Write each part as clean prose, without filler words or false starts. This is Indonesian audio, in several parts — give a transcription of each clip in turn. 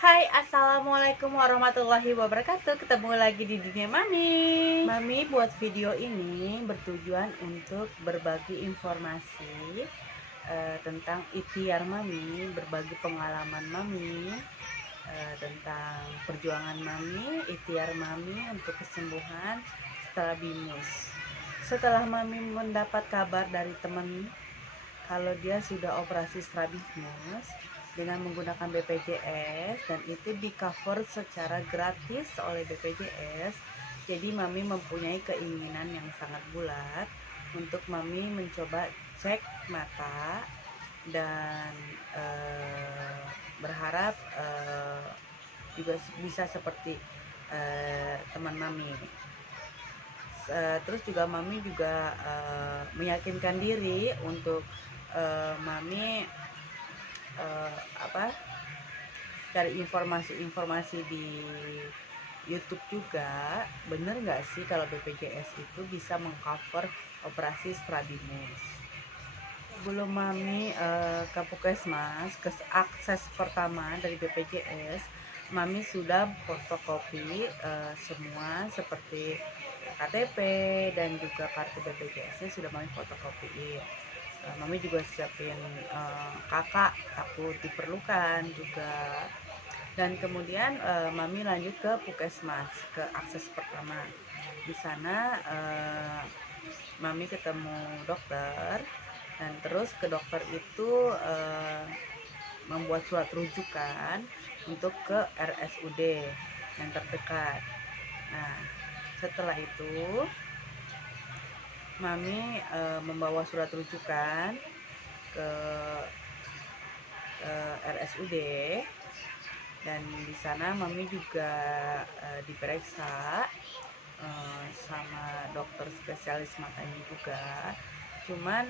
Hai, assalamualaikum warahmatullahi wabarakatuh. Ketemu lagi di dunia Mami. Mami buat video ini bertujuan untuk berbagi informasi tentang ikhtiar Mami, berbagi pengalaman Mami tentang perjuangan Mami, ikhtiar Mami untuk kesembuhan setelah BIMUS. Setelah Mami mendapat kabar dari teman kalau dia sudah operasi strabismus dengan menggunakan BPJS dan itu di cover secara gratis oleh BPJS. Jadi Mami mempunyai keinginan yang sangat bulat untuk Mami mencoba cek mata dan berharap juga bisa seperti teman Mami. Terus juga Mami juga meyakinkan diri untuk Mami cari informasi-informasi di YouTube juga, bener nggak sih kalau BPJS itu bisa mengcover operasi strabismus. Sebelum Mami ke Puskesmas, ke akses pertama dari BPJS, Mami sudah fotokopi semua seperti KTP dan juga kartu BPJS-nya sudah Mami fotokopiin. Mami juga siapin kakak takut diperlukan juga. Dan kemudian Mami lanjut ke Puskesmas, ke akses pertama. Di sana Mami ketemu dokter dan terus ke dokter itu membuat surat rujukan untuk ke RSUD yang terdekat. Nah, setelah itu Mami membawa surat rujukan ke RSUD dan di sana Mami juga diperiksa sama dokter spesialis matanya juga. Cuman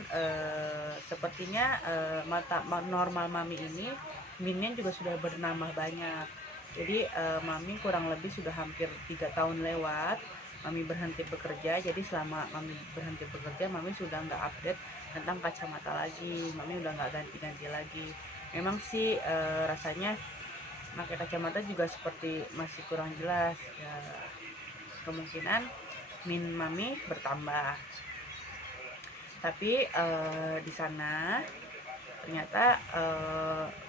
sepertinya mata normal Mami ini minnya juga sudah bernambah banyak. Jadi Mami kurang lebih sudah hampir 3 tahun lewat Mami berhenti bekerja. Jadi selama Mami berhenti bekerja, Mami sudah nggak update tentang kacamata lagi. Mami udah nggak ganti-ganti lagi. Memang sih rasanya pakai kacamata juga seperti masih kurang jelas ya, kemungkinan min Mami bertambah. Tapi di sana ternyata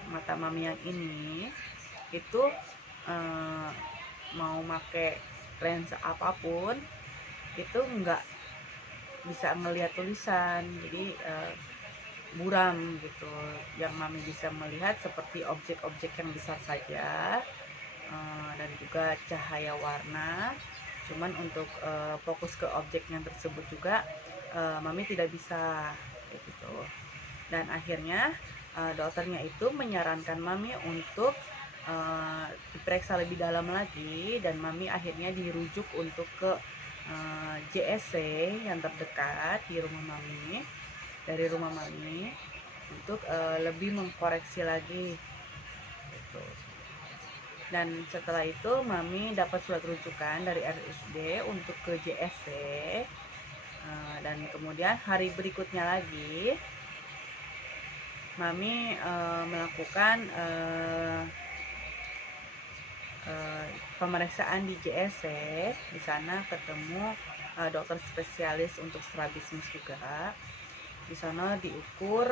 mata Mami yang ini itu mau pakai lensa apapun itu nggak bisa melihat tulisan, jadi buram gitu. Yang Mami bisa melihat seperti objek-objek yang besar saja dan juga cahaya warna. Cuman untuk fokus ke objek yang tersebut juga Mami tidak bisa gitu. Dan akhirnya dokternya itu menyarankan Mami untuk diperiksa lebih dalam lagi dan Mami akhirnya dirujuk untuk ke JSC yang terdekat di rumah Mami, dari rumah Mami untuk lebih mengkoreksi lagi gitu. Dan setelah itu Mami dapat surat rujukan dari RSUD untuk ke JSC dan kemudian hari berikutnya lagi Mami melakukan pemeriksaan di JSC. Di sana ketemu dokter spesialis untuk strabismus juga. Di sana diukur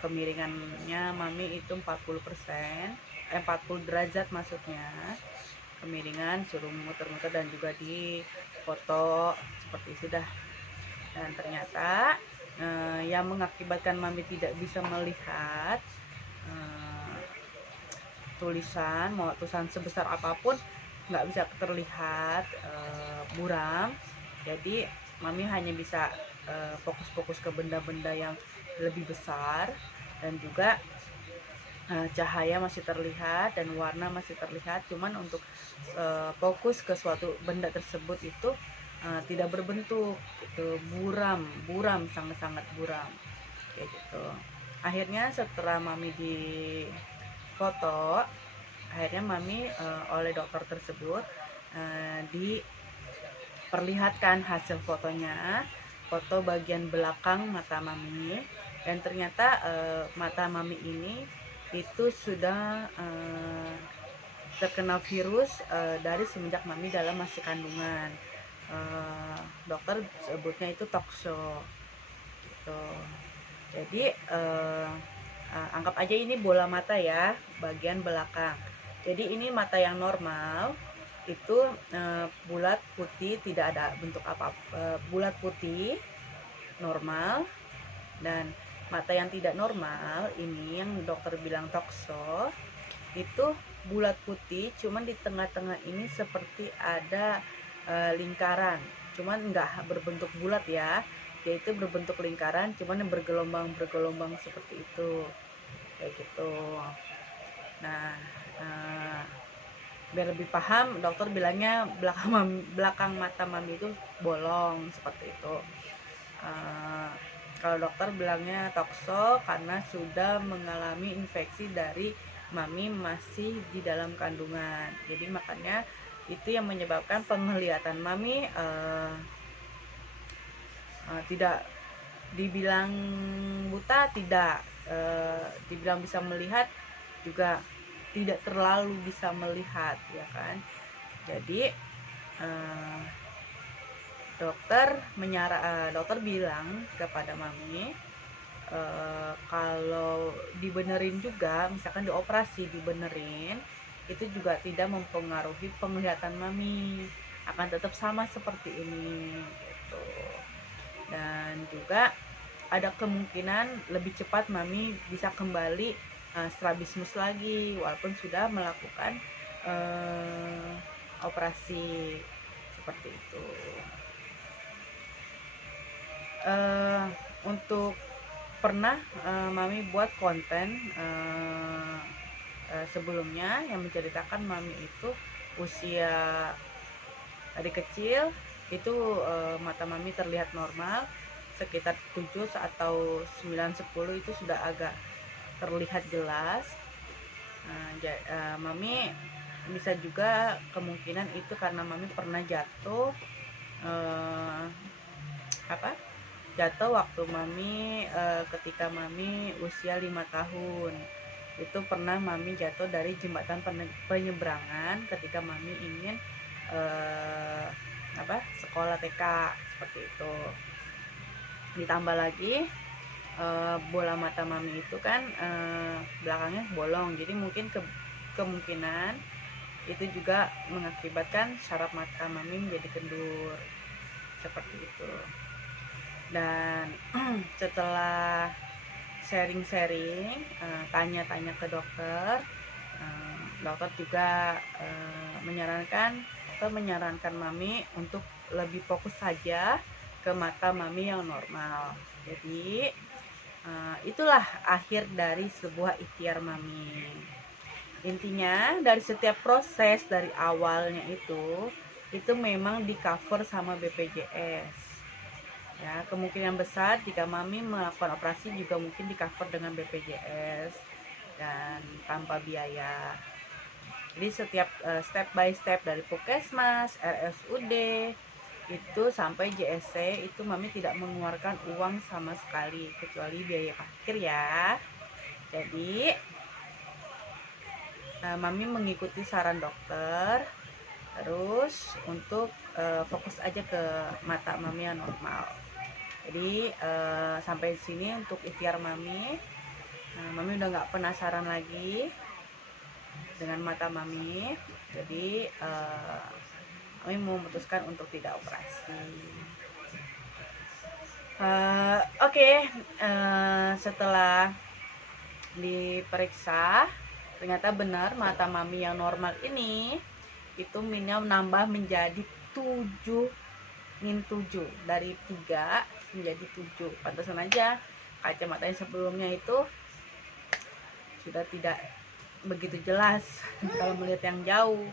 kemiringannya Mami itu 40%, 40 derajat maksudnya. Kemiringan suruh muter-muter dan juga di foto seperti itu dah. Dan ternyata yang mengakibatkan Mami tidak bisa melihat tulisan, mau tulisan sebesar apapun nggak bisa terlihat, buram. Jadi Mami hanya bisa fokus-fokus ke benda-benda yang lebih besar dan juga cahaya masih terlihat dan warna masih terlihat. Cuman untuk fokus ke suatu benda tersebut itu tidak berbentuk, itu buram, sangat-sangat buram kayak gitu. Akhirnya setelah Mami di foto, akhirnya Mami oleh dokter tersebut diperlihatkan hasil fotonya, foto bagian belakang mata Mami, dan ternyata mata Mami ini itu sudah terkena virus dari semenjak mami dalam masih kandungan. Dokter sebutnya itu toxo gitu. Jadi anggap aja ini bola mata ya, bagian belakang. Jadi ini mata yang normal itu bulat putih, tidak ada bentuk apa-apa, bulat putih normal. Dan mata yang tidak normal ini yang dokter bilang toxo itu bulat putih, cuman di tengah-tengah ini seperti ada lingkaran, cuman nggak berbentuk bulat ya, yaitu berbentuk lingkaran, cuman yang bergelombang seperti itu, kayak gitu. Nah, biar lebih paham, dokter bilangnya belakang mata mami itu bolong seperti itu. Kalau dokter bilangnya toxo karena sudah mengalami infeksi dari mami masih di dalam kandungan. Jadi makanya itu yang menyebabkan penglihatan mami tidak dibilang buta, tidak dibilang bisa melihat juga tidak terlalu bisa melihat, ya kan. Jadi dokter bilang kepada mami kalau dibenerin juga, misalkan dioperasi dibenerin, itu juga tidak mempengaruhi penglihatan mami, akan tetap sama seperti ini gitu. Dan juga ada kemungkinan lebih cepat mami bisa kembali strabismus lagi walaupun sudah melakukan operasi seperti itu. Untuk pernah mami buat konten sebelumnya yang menceritakan mami itu usia dari kecil itu mata mami terlihat normal, sekitar 7 atau 9, 10 itu sudah agak terlihat jelas. Mami bisa juga kemungkinan itu karena mami pernah jatuh jatuh waktu mami ketika mami usia 5 tahun. Itu pernah mami jatuh dari jembatan penyeberangan ketika mami ingin sekolah TK seperti itu. Ditambah lagi bola mata mami itu kan belakangnya bolong, jadi mungkin kemungkinan itu juga mengakibatkan saraf mata mami menjadi kendur seperti itu. Dan setelah sharing-sharing, tanya-tanya ke dokter, dokter juga menyarankan mami untuk lebih fokus saja ke mata mami yang normal. Jadi itulah akhir dari sebuah ikhtiar mami. Intinya dari setiap proses dari awalnya itu memang di cover sama BPJS. Ya, kemungkinan besar jika mami melakukan operasi juga mungkin di cover dengan BPJS dan tanpa biaya. Jadi setiap step by step dari Puskesmas, RSUD itu sampai JSC itu mami tidak mengeluarkan uang sama sekali kecuali biaya parkir ya. Jadi mami mengikuti saran dokter, terus untuk fokus aja ke mata mami yang normal. Jadi sampai sini untuk ikhtiar mami. Mami udah nggak penasaran lagi dengan mata mami. Jadi mami memutuskan untuk tidak operasi. Oke. Setelah diperiksa ternyata benar mata mami yang normal ini itu minnya nambah menjadi 7 dari 3 menjadi 7. Pantesan aja kacamata yang sebelumnya itu sudah tidak begitu jelas kalau melihat yang jauh.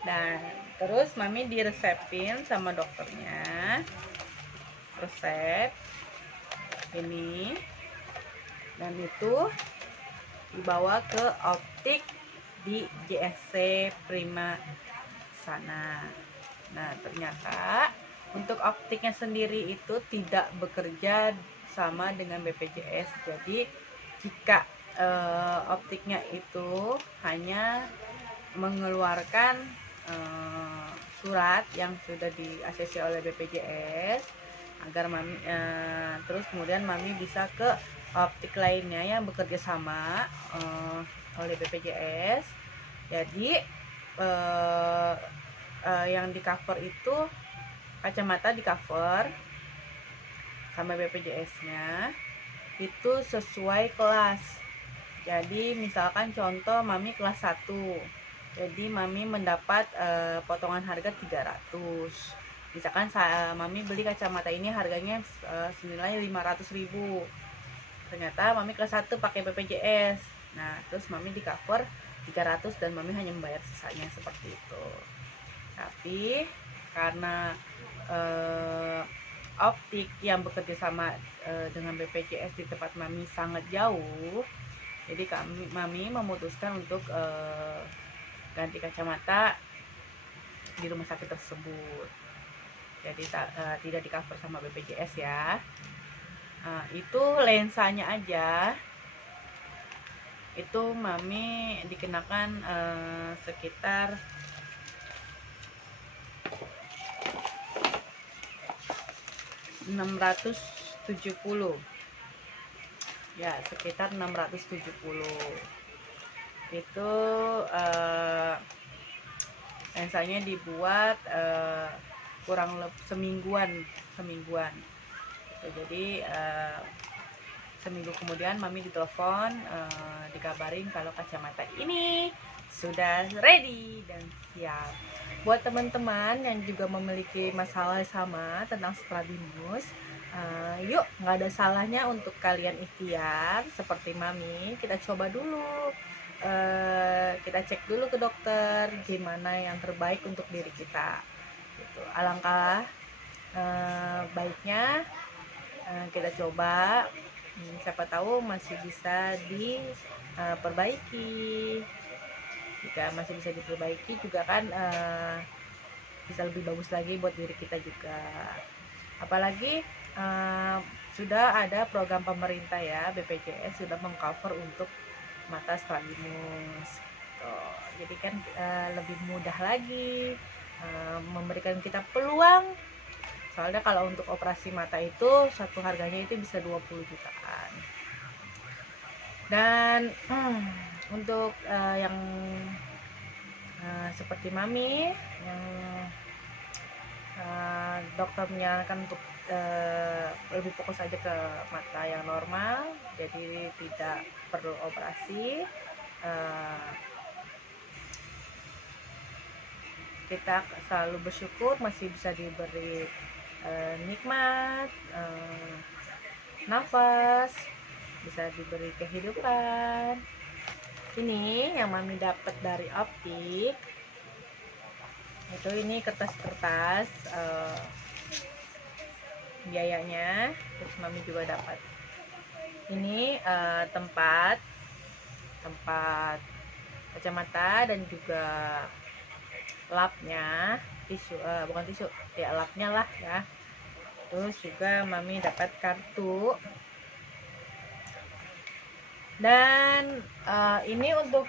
Dan terus mami diresepin sama dokternya, resep ini, dan itu dibawa ke optik di JSC Prima sana. Nah, ternyata untuk optiknya sendiri itu tidak bekerja sama dengan BPJS. Jadi jika optiknya itu hanya mengeluarkan surat yang sudah di ACC oleh BPJS agar mami terus kemudian mami bisa ke optik lainnya yang bekerja sama oleh BPJS. Jadi yang di cover itu kacamata di cover sama BPJS-nya itu sesuai kelas. Jadi misalkan contoh mami kelas 1, jadi mami mendapat potongan harga 300. Misalkan mami beli kacamata ini harganya senilai 500.000. Ternyata mami kelas 1 pakai BPJS. Nah, terus mami di cover 300 dan mami hanya membayar sisanya, seperti itu. Tapi karena optik yang bekerja sama dengan BPJS di tempat mami sangat jauh, jadi mami memutuskan untuk ganti kacamata di rumah sakit tersebut. Jadi tidak di cover sama BPJS ya. Itu lensanya aja itu mami dikenakan sekitar 670 ya, sekitar 670 itu. Lensanya dibuat kurang lebih semingguan gitu. Jadi seminggu kemudian mami ditelepon, dikabarin kalau kacamata ini sudah ready dan siap. Buat teman-teman yang juga memiliki masalah sama tentang strabismus, yuk, nggak ada salahnya untuk kalian ikhtiar seperti mami. Kita coba dulu, kita cek dulu ke dokter gimana yang terbaik untuk diri kita gitu. Alangkah baiknya kita coba, siapa tahu masih bisa diperbaiki. Jika masih bisa diperbaiki juga kan bisa lebih bagus lagi buat diri kita juga. Apalagi sudah ada program pemerintah ya, BPJS sudah mengcover untuk mata strabismus gitu. Jadi kan lebih mudah lagi, memberikan kita peluang. Soalnya kalau untuk operasi mata itu satu harganya itu bisa 20 jutaan. Dan untuk yang seperti mami yang dokter menyarankan untuk lebih fokus aja ke mata yang normal, jadi tidak perlu operasi. Kita selalu bersyukur masih bisa diberi nikmat, nafas, bisa diberi kehidupan. Ini yang mami dapat dari optik itu, ini kertas-kertas biayanya. Terus mami juga dapat ini tempat kacamata dan juga lapnya, tisu, bukan tisu ya, lapnya lah ya. Terus juga mami dapat kartu. Dan ini untuk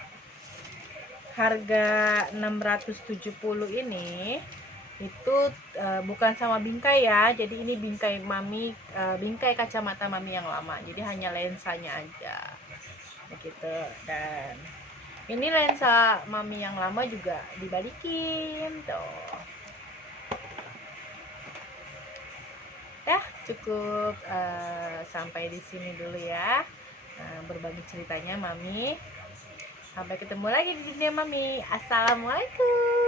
harga 670 ini itu bukan sama bingkai ya. Jadi ini bingkai mami, bingkai kacamata mami yang lama. Jadi hanya lensanya aja begitu. Dan ini lensa mami yang lama juga dibalikin tuh. Dah cukup sampai di sini dulu ya, berbagi ceritanya mami. Sampai ketemu lagi di dunia mami. Assalamualaikum.